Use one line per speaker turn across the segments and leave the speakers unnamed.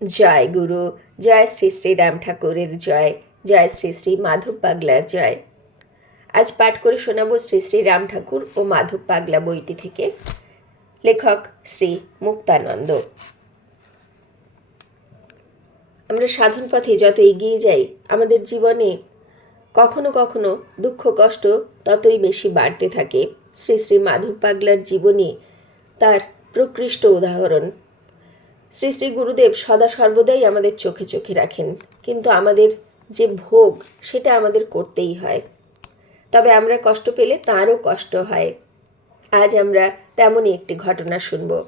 জয় গুরু, জয় শ্রী শ্রী রাম ঠাকুরের জয় জয় শ্রী শ্রী মাধব পাগলার জয়। আজ পাঠ করে শোনাব শ্রী শ্রী রাম ঠাকুর ও মাধব পাগলা বইটি থেকে। লেখক শ্রী মুক্তানন্দ। আমরা সাধন পথে যত এগিয়ে যাই, আমাদের জীবনে কখনো কখনো দুঃখ কষ্ট ততই বেশি বাড়তে থাকে। শ্রী শ্রী মাধব পাগলার জীবনী তার প্রকৃষ্ট উদাহরণ। শ্রী শ্রী গুরুদেব সদা সর্বদাই আমাদের চোখে চোখে রাখেন। কিন্তু আমাদের যে ভোগ, সেটা আমাদের করতেই হয়। তবে আমরা কষ্ট পেলে তাঁরও কষ্ট হয়। আজ আমরা তেমনই একটি ঘটনা শুনব।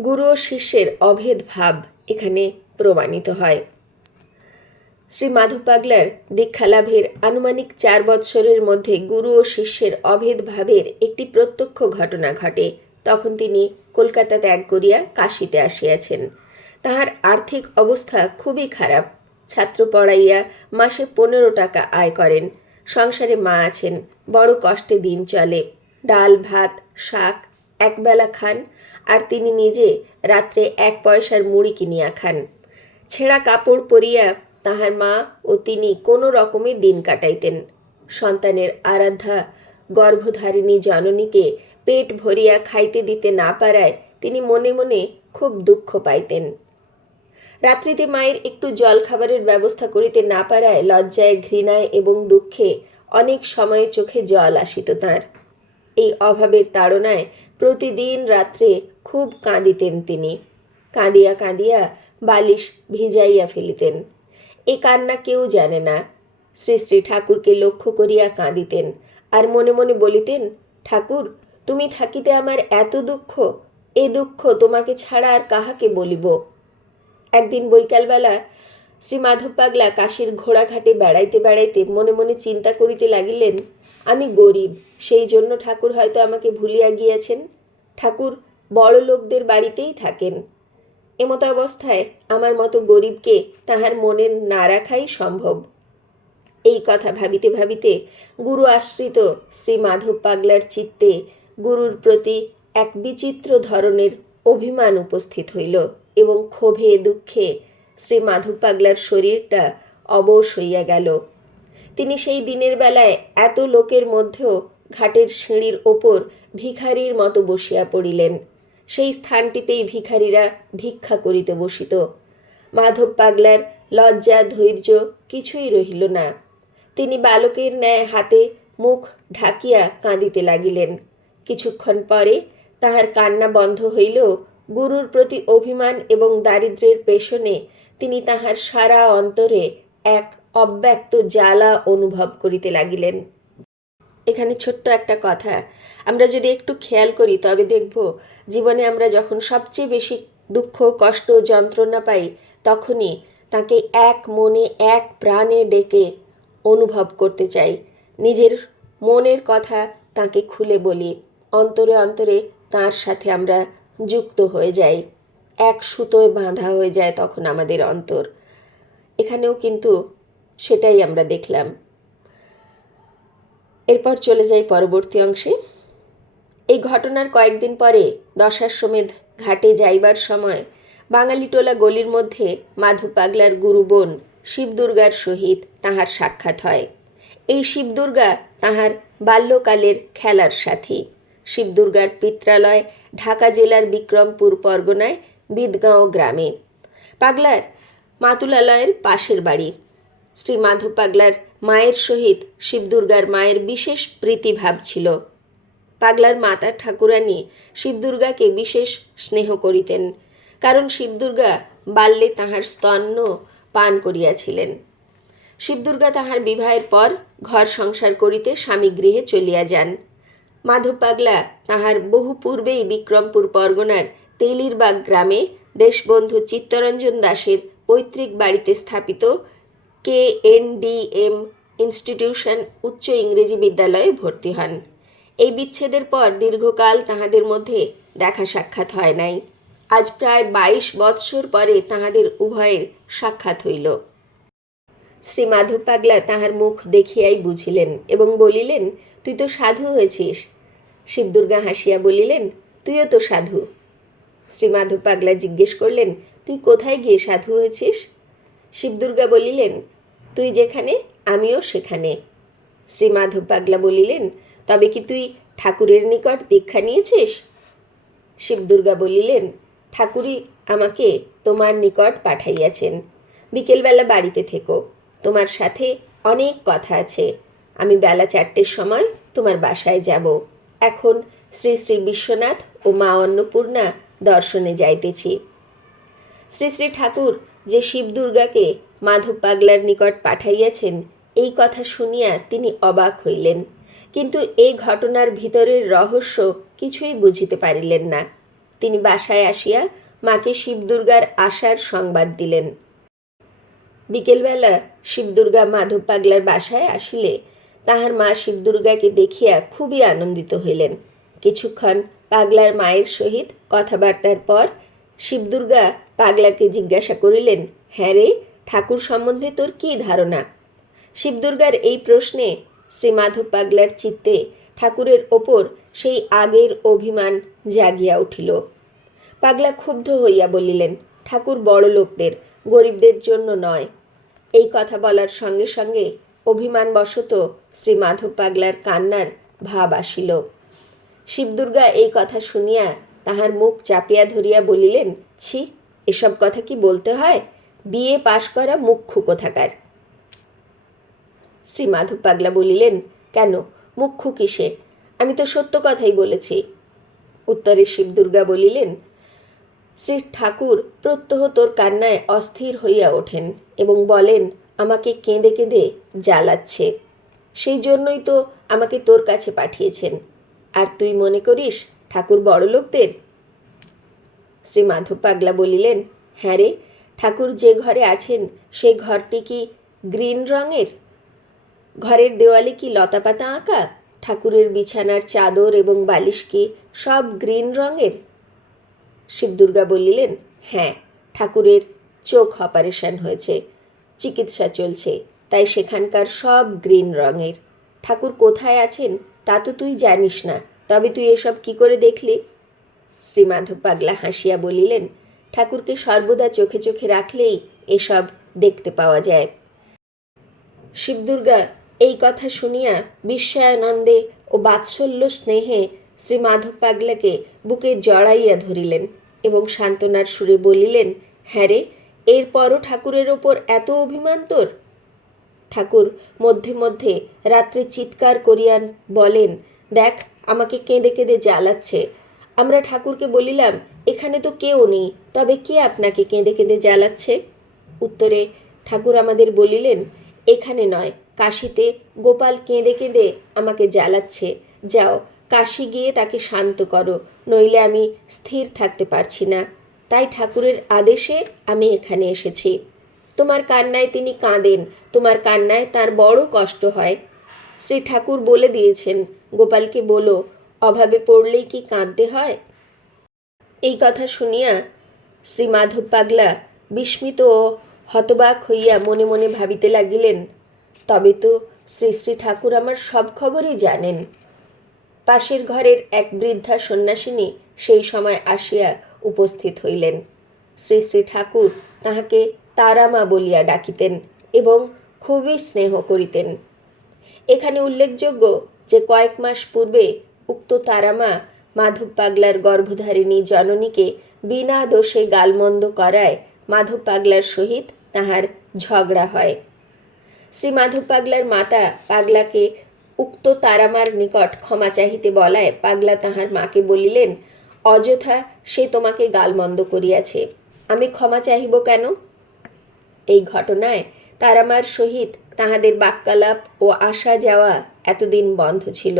গুরু ও শিষ্যের অভেদ ভাব এখানে প্রমাণিত হয়। শ্রী মাধব পাগলার দীক্ষালাভের আনুমানিক চার বৎসরের মধ্যে গুরু ও শিষ্যের অভেদ ভাবের একটি প্রত্যক্ষ ঘটনা ঘটে। তখন তিনি কলকাতা ত্যাগ করিয়া কাশিতে আসিয়াছেন। তাহার আর্থিক অবস্থা খুবই খারাপ। ছাত্র পড়াইয়া মাসে পনেরো টাকা আয় করেন। সংসারে মা আছেন। বড় কষ্টে দিন চলে। ডাল, ভাত, শাক একবেলা খান আর তিনি নিজে রাত্রে এক পয়সার মুড়ি কিনিয়া খান। ছেঁড়া কাপড় পরিয়া তাহার মা ও তিনি কোনো রকমে দিন কাটাইতেন। সন্তানের আরাধ্যা গর্ভধারিণী জননীকে পেট ভরিয়া খাইতে দিতে না পারায় তিনি মনে মনে খুব দুঃখ পাইতেন। রাত্রিতে মায়ের একটু জল খাবারের ব্যবস্থা করিতে না পারায় লজ্জায়, ঘৃণায় এবং দুঃখে অনেক সময়ে চোখে জল আসিত তাঁর। এই অভাবের তাড়নায় প্রতিদিন রাত্রে খুব কাঁদিতেন তিনি। কাঁদিয়া কাঁদিয়া বালিশ ভিজাইয়া ফেলিতেন। এ কান্না কেউ জানে না। শ্রী শ্রী ঠাকুরকে লক্ষ্য করিয়া কাঁদিতেন আর মনে মনে বলিতেন, ঠাকুর তুমি থাকিতে আমার এত দুঃখ, এ দুঃখ তোমাকে ছাড়া আর কাহাকে বলিব? একদিন বৈকালবেলা শ্রী মাধব পাগলা কাশীর ঘোড়াঘাটে বেড়াইতে বেড়াইতে মনে মনে চিন্তা করিতে লাগিলেন, আমি গরিব, সেই জন্য ঠাকুর হয়তো আমাকে ভুলিয়া গিয়াছেন। ঠাকুর বড় লোকদের বাড়িতেই থাকেন। এমত অবস্থায় আমার মতো গরিবকে তাহার মনের না রাখাই সম্ভব। এই কথা ভাবিতে ভাবিতে গুরু আশ্রিত শ্রী মাধব পাগলার চিত্তে গুরুর প্রতি এক বিচিত্র ধরনের অভিমান উপস্থিত হইল এবং ক্ষোভে, দুঃখে শ্রী মাধব পাগলার শরীরটা অবশ হইয়া গেল। তিনি সেই দিনের বেলায় এত লোকের মধ্যেও ঘাটের সিঁড়ির ওপর ভিখারির মতো বসিয়া পড়িলেন। সেই স্থানটিতেই ভিখারিরা ভিক্ষা করিতে বসিত। মাধব পাগলার লজ্জা, ধৈর্য কিছুই রহিল না। তিনি বালকের ন্যায় হাতে মুখ ঢাকিয়া কাঁদিতে লাগিলেন। কিছুক্ষণ পরে তাহার কান্না বন্ধ হইলেও গুরুর প্রতি অভিমান এবং দারিদ্র্যের পেছনে তিনি তাহার সারা অন্তরে এক অব্যক্ত জ্বালা অনুভব করিতে লাগিলেন। এখানে ছোট্ট একটা কথা, আমরা যদি একটু খেয়াল করি তবে দেখব জীবনে আমরা যখন সবচেয়ে বেশি দুঃখ, কষ্ট, যন্ত্রণা পাই তখনই তাকে এক মনে এক প্রাণে ডেকে অনুভব করতে চাই। নিজের মনের কথা তাকে খুলে বলি। অন্তরে অন্তরে তার সাথে আমরা যুক্ত হয়ে যাই। এক সুতোয় বাঁধা হয়ে যায় তখন আমাদের অন্তর। এখানেও কিন্তু সেটাই আমরা দেখলাম। এরপর চলে যাই পরবর্তী অংশে। এই ঘটনার কয়েকদিন পরে দশাশ্বমেধ ঘাটে যাইবার সময় বাঙালিটোলা গলির মধ্যে মাধব পাগলার গুরু বোন শিবদুর্গার সহিত তাহার সাক্ষাৎ হয়। এই শিবদুর্গা তাহার বাল্যকালের খেলার সাথী। শিবদুর্গার পিত্রালয়, ঢাকা জেলার বিক্রমপুর পরগনায় বিদগাঁও গ্রামে। পাগলার মাতুলালয়ের পাশের বাড়ি। শ্রী মাধব পাগলার মায়ের সহিত শিবদুর্গার মায়ের বিশেষ প্রীতিভাব ছিল। পাগলার মাতা ঠাকুরানী শিবদুর্গাকে বিশেষ স্নেহ করিতেন, কারণ শিবদুর্গা বাল্যে তাহার স্তন্য পান করিয়াছিলেন। শিবদুর্গা তাহার বিবাহের পর ঘর সংসার করিতে স্বামী গৃহে চলিয়া যান। মাধব পাগলা তাহার বহু পূর্বেই বিক্রমপুর পরগনার তেলিরবাগ গ্রামে দেশবন্ধু চিত্তরঞ্জন দাসের পৈতৃক বাড়িতে স্থাপিত K N D M institution উচ্চ ইংরেজি বিদ্যালয়ে ভর্তি হন। এই বিচ্ছেদের পর দীর্ঘকাল তাহাদের মধ্যে দেখা সাক্ষাৎ হয় নাই। আজ প্রায় বাইশ বৎসর পরে তাহাদের উভয়ের সাক্ষাৎ হইল। শ্রী মাধব পাগলা তাহার মুখ দেখিয়াই বুঝিলেন এবং বলিলেন, তুই তো সাধু হয়েছিস শিবদুর্গা হাসিয়া বলিলেন, তুইও তো সাধু। শ্রী মাধব পাগলা জিজ্ঞেস করলেন, তুই কোথায় গিয়ে সাধু হয়েছিস? শিবদুর্গা বলিলেন, তুই যেখানে, আমিও সেখানে। শ্রী মাধব পাগলা বলিলেন, তবে কি তুই ঠাকুরের নিকট দীক্ষা নিয়েছিস? শিবদুর্গা বলিলেন, ঠাকুরই আমাকে তোমার নিকট পাঠাইয়াছেন। বিকেলবেলা বাড়িতে থেকো। তোমার সাথে অনেক কথা আছে। আমি বেলা চারটের সময় তোমার বাসায় যাব। এখন শ্রী শ্রী বিশ্বনাথ ও মা অন্নপূর্ণা দর্শনে যাইতেছি। শ্রী শ্রী ঠাকুর যে শিব দুর্গাকে মাধব পাগলার নিকট পাঠাইয়াছেন, এই কথা শুনিয়া তিনি অবাক হইলেন। কিন্তু এই ঘটনার ভিতরের রহস্য কিছুই বুঝিতে পারিলেন না। তিনি বাসায় আসিয়া মাকে শিবদুর্গার আসার সংবাদ দিলেন। বিকেলবেলা শিবদুর্গা মাধব পাগলার বাসায় আসিলে তাহার মা শিবদুর্গাকে দেখিয়া খুবই আনন্দিত হইলেন। কিছুক্ষণ পাগলার মায়ের সহিত কথাবার্তার পর শিবদুর্গা পাগলাকে জিজ্ঞাসা করিলেন হ্যাঁ রে, ঠাকুর সম্বন্ধে তোর কী ধারণা? শিবদুর্গার এই প্রশ্নে শ্রীমাধব পাগলার চিত্তে ঠাকুরের ওপর সেই আগের অভিমান জাগিয়া উঠিল। পাগলা ক্ষুব্ধ হইয়া বলিলেন, ঠাকুর বড় লোকদের গরিবদের জন্য নয়। এই কথা বলার সঙ্গে সঙ্গে অভিমানবশত শ্রী মাধব পাগলার কান্নার ভাব আসিল। শিবদুর্গা এই কথা শুনিয়া তাহার মুখ চাপিয়া ধরিয়া বলিলেন, ছি, এসব কথা কি বলতে হয়? বিয়ে পাশ করা মুখ্য কোথাকার? শ্রী মাধব পাগলা বলিলেন, কেন? মুখ্য কিসে? আমি তো সত্য কথাই বলেছি। উত্তরে শিবদুর্গা বলিলেন, শ্রী ঠাকুর প্রত্যহ তোর কান্নায় অস্থির হইয়া ওঠেন এবং বলেন আমাকে কেঁদে কেঁদে জ্বালাচ্ছে। সেই জন্যই তো আমাকে তোর কাছে পাঠিয়েছেন। আর তুই মনে করিস ঠাকুর বড় লোকদের শ্রী মাধব পাগলা বলিলেন হ্যাঁ রে, ঠাকুর যে ঘরে আছেন সেই ঘরটি কি গ্রিন রঙের? ঘরের দেওয়ালে কি লতাপাতা আঁকা? ঠাকুরের বিছানার চাদর এবং বালিশ কি সব গ্রিন রঙের? শিবদুর্গা বলিলেন হ্যাঁ ঠাকুরের চোখ অপারেশন হয়েছে। চিকিৎসা চলছে, তাই সেখানকার সব গ্রিন রঙের। ঠাকুর কোথায় আছেন, তা তো তুই জানিস না, তবে তুই এসব কি করে দেখলি? শ্রীমাধব পাগলা হাসিয়া বলিলেন, ঠাকুরকে সর্বদা চোখে চোখে রাখলেই এসব দেখতে পাওয়া যায়। শিবদুর্গা, এই কথা শুনিয়া বিস্ময়ানন্দে ও বাৎসল্য স্নেহে শ্রী মাধব পাগলাকে বুকে জড়াইয়া ধরিলেন এবং সান্ত্বনার সুরে বলিলেন হ্যাঁ রে এরপরও ঠাকুরের ওপর এত অভিমান তোর? ঠাকুর মধ্যে মধ্যে রাত্রে চিৎকার করিয়ান বলেন, দেখ, আমাকে কেঁদে কেঁদে জ্বালাচ্ছে। আমরা ঠাকুরকে বলিলাম, এখানে তো কেউ নেই, তবে কে আপনাকে কেঁদে কেঁদে জ্বালাচ্ছে? উত্তরে ঠাকুর আমাদের বলিলেন, এখানে নয়, কাশিতে গোপাল কেঁদে কেঁদে আমাকে জ্বালাচ্ছে। যাও, কাশি গিয়ে তাকে শান্ত করো, নইলে আমি স্থির থাকতে পারছি না। তাই ঠাকুরের আদেশে আমি এখানে এসেছি। তোমার কান্নায় তিনি কাঁদেন, তোমার কান্নায় তার বড় কষ্ট হয়। শ্রী ঠাকুর বলে দিয়েছেন, গোপালকে বলো, অভাবে পড়লেই কি কাঁদতে হয়? এই কথা শুনিয়া শ্রী মাধব পাগলা বিস্মিত ও হতবাক হইয়া মনে মনে ভাবিতে লাগিলেন, তবে তো শ্রী শ্রী ঠাকুর আমার সব খবরই জানেন। পাশের ঘরের এক বৃদ্ধা সন্ন্যাসিনী সেই সময় আসিয়া উপস্থিত হইলেন। শ্রী শ্রী ঠাকুর তাহাকে তারামা বলিয়া ডাকিতেন এবং খুবই স্নেহ করিতেন। এখানে উল্লেখযোগ্য যে কয়েক মাস পূর্বে উক্ত তারামা মাধব পাগলার গর্ভধারিণী জননীকে বিনা দোষে গালমন্দ করায় মাধব পাগলার সহিত তাহার ঝগড়া হয়। শ্রী মাধব পাগলার মাতা পাগলাকে উক্ত তারামার নিকট ক্ষমা চাহিতে বলায় পাগলা তাহার মাকে বলিলেন অযথা সে তোমাকে গালমন্দ করিয়াছে। আমি ক্ষমা চাহিব কেন? এই ঘটনায় তারামার সহিত তাহাদের বাক্যালাপ ও আসা যাওয়া এতদিন বন্ধ ছিল।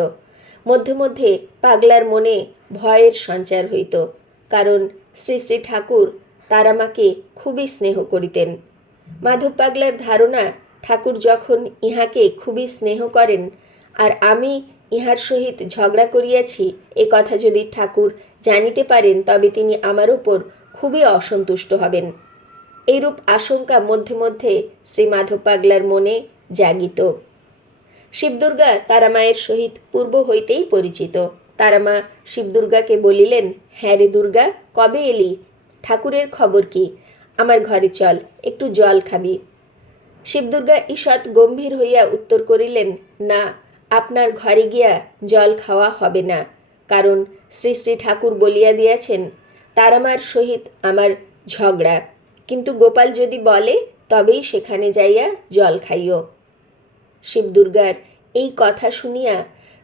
মধ্যে মধ্যে পাগলার মনে ভয়ের সঞ্চার হইত, কারণ শ্রী শ্রী ঠাকুর তারামাকে খুবই স্নেহ করিতেন। মাধব পাগলার ধারণা, ঠাকুর যখন ইহাকে খুবই স্নেহ করেন, আর আমি ইহার সহিত ঝগড়া করিয়াছি, এ কথা যদি ঠাকুর জানিতে পারেন, তবে তিনি আমার ওপর খুবই অসন্তুষ্ট হবেন। এইরূপ আশঙ্কা মধ্যে মধ্যে শ্রী মাধব পাগলার মনে জাগিত। শিবদুর্গা তারামায়ের সহিত পূর্ব হইতেই পরিচিত। তারামা শিবদুর্গাকে বলিলেন হ্যাঁ রে দুর্গা, কবে এলি? ঠাকুরের খবর কি? আমার ঘরে চল, একটু জল খাবি। শিবদুর্গা ঈষৎ গম্ভীর হইয়া উত্তর করিলেন, না আপনার ঘরে গিয়া জল খাওয়া হবে না। কারণ শ্রী শ্রী ঠাকুর বলিয়া দিয়াছেন তারামার সহিত আমার ঝগড়া। কিন্তু গোপাল যদি বলে, তবেই সেখানে যাইয়া জল খাইও। শিবদুর্গার এই কথা শুনিয়া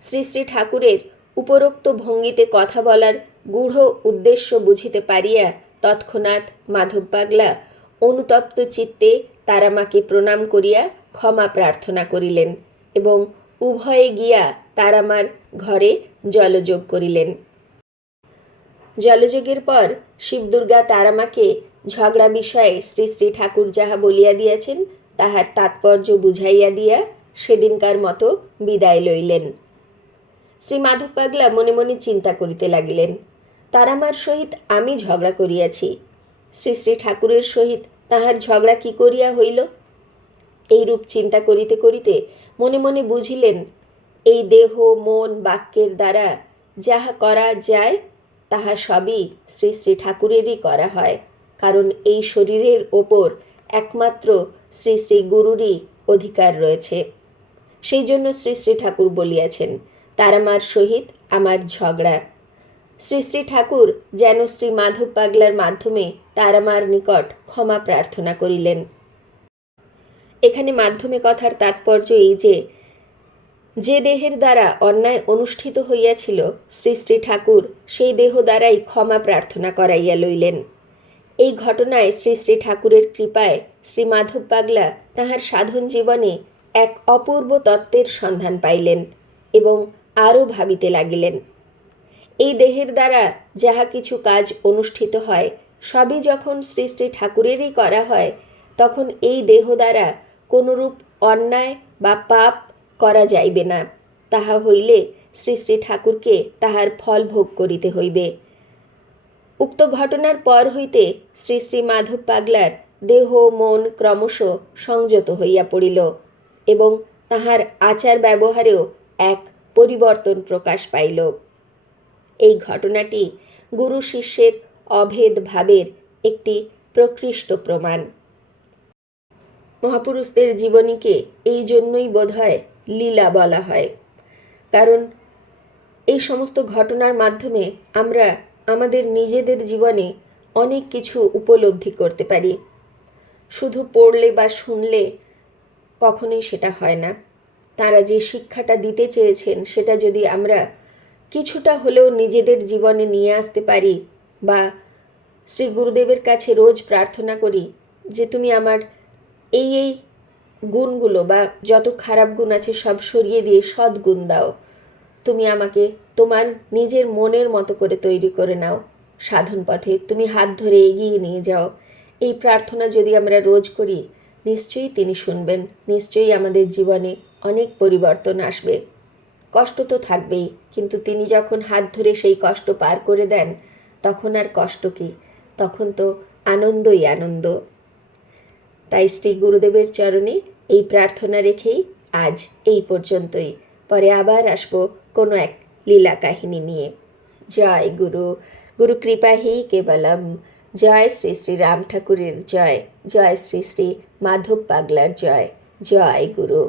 শ্রী শ্রী ঠাকুরের উপরোক্ত ভঙ্গিতে কথা বলার গূঢ় উদ্দেশ্য বুঝিতে পারিয়া তৎক্ষণাৎ মাধব পাগলা অনুতপ্ত চিত্তে তারামাকে প্রণাম করিয়া ক্ষমা প্রার্থনা করিলেন এবং উভয়ে গিয়া তারামার ঘরে জলযোগ করিলেন। জলযোগের পর শিবদুর্গা তারামাকে ঝগড়া বিষয়ে শ্রী শ্রী ঠাকুর যাহা বলিয়া দিয়াছেন, তাহার তাৎপর্য বুঝাইয়া দিয়া সেদিনকার মতো বিদায় লইলেন। শ্রী মাধব পাগলা মনে মনে চিন্তা করিতে লাগিলেন, তারামার সহিত আমি ঝগড়া করিয়াছি, শ্রী শ্রী ঠাকুরের সহিত তাহার ঝগড়া কি করিয়া হইল? এইরূপ চিন্তা করিতে করিতে মনে মনে বুঝিলেন, এই দেহ, মন, বাক্যের দ্বারা যাহা করা যায়, তাহা সবই শ্রী শ্রী ঠাকুরেরই করা হয়। কারণ এই শরীরের ওপর একমাত্র শ্রী শ্রী গুরুরই অধিকার রয়েছে। সেই জন্য শ্রী শ্রী ঠাকুর বলিয়াছেন, তারামার সহিত আমার ঝগড়া। শ্রী শ্রী ঠাকুর যেন শ্রী মাধব পাগলার মাধ্যমে তারামার নিকট ক্ষমা প্রার্থনা করিলেন। এখানে মাধ্যমে কথার তাৎপর্য এই যে যে দেহের দ্বারা অন্যায় অনুষ্ঠিত হইয়াছিল শ্রী শ্রী ঠাকুর, সেই দেহ দ্বারাই ক্ষমা প্রার্থনা করাইয়া লইলেন। এই ঘটনায় শ্রী শ্রী ঠাকুরের কৃপায় শ্রী মাধব পাগলা তাহার সাধন জীবনে এক অপূর্ব তত্ত্বের সন্ধান পাইলেন এবং আরও ভাবিতে লাগিলেন। এই দেহের দ্বারা যাহা কিছু কাজ অনুষ্ঠিত হয়, সবই যখন শ্রী শ্রী ঠাকুরেরই করা হয়, তখন এই দেহ দ্বারা কোনরূপ অন্যায় বা পাপ করা যাইবে না। তাহা হইলে শ্রী শ্রী ঠাকুরকে তাহার ফল ভোগ করিতে হইবে। উক্ত ঘটনার পর হইতে শ্রী শ্রী মাধব পাগলার দেহ মন ক্রমশ সংযত হইয়া পড়িল এবং তাহার আচার ব্যবহারেও এক পরিবর্তন প্রকাশ পাইল। এই ঘটনাটি গুরু শিষ্যের অভেদ ভাবের একটি প্রকৃষ্ট প্রমাণ। মহাপুরুষদের জীবনীকে এই জন্যই বোধহয় লীলা বলা হয়। কারণ এই সমস্ত ঘটনার মাধ্যমে আমরা আমাদের নিজেদের জীবনে অনেক কিছু উপলব্ধি করতে পারি। শুধু পড়লে বা শুনলে কখনোই সেটা হয় না। তারা যে শিক্ষাটা দিতে চেয়েছেন, সেটা যদি আমরা কিছুটা হলেও নিজেদের জীবনে নিয়ে আসতে পারি বা শ্রী গুরুদেবের কাছে রোজ প্রার্থনা করি যে, তুমি আমার এই এই গুণগুলো বা যত খারাপ গুণ আছে সব সরিয়ে দিয়ে সদ্গুণ দাও। তুমি আমাকে তোমার নিজের মনের মতো করে তৈরি করে নাও। সাধন পথে তুমি হাত ধরে এগিয়ে নিয়ে যাও। এই প্রার্থনা যদি আমরা রোজ করি, নিশ্চয়ই তিনি শুনবেন। নিশ্চয়ই আমাদের জীবনে অনেক পরিবর্তন আসবে। কষ্ট তো থাকবেই, কিন্তু তিনি যখন হাত ধরে সেই কষ্ট পার করে দেন, তখন আর কষ্ট কি? তখন তো আনন্দই আনন্দ। তাই শ্রী গুরুদেবের চরণে এই প্রার্থনা রেখেই আজ এই পর্যন্তই। পরে আবার আসব কোনো এক লীলা কাহিনী নিয়ে। জয় গুরু গুরু কৃপাহি কেবলম। জয় শ্রী শ্রী রাম ঠাকুরের জয়। জয় শ্রী শ্রী মাধব পাগলার জয়। জয় গুরু।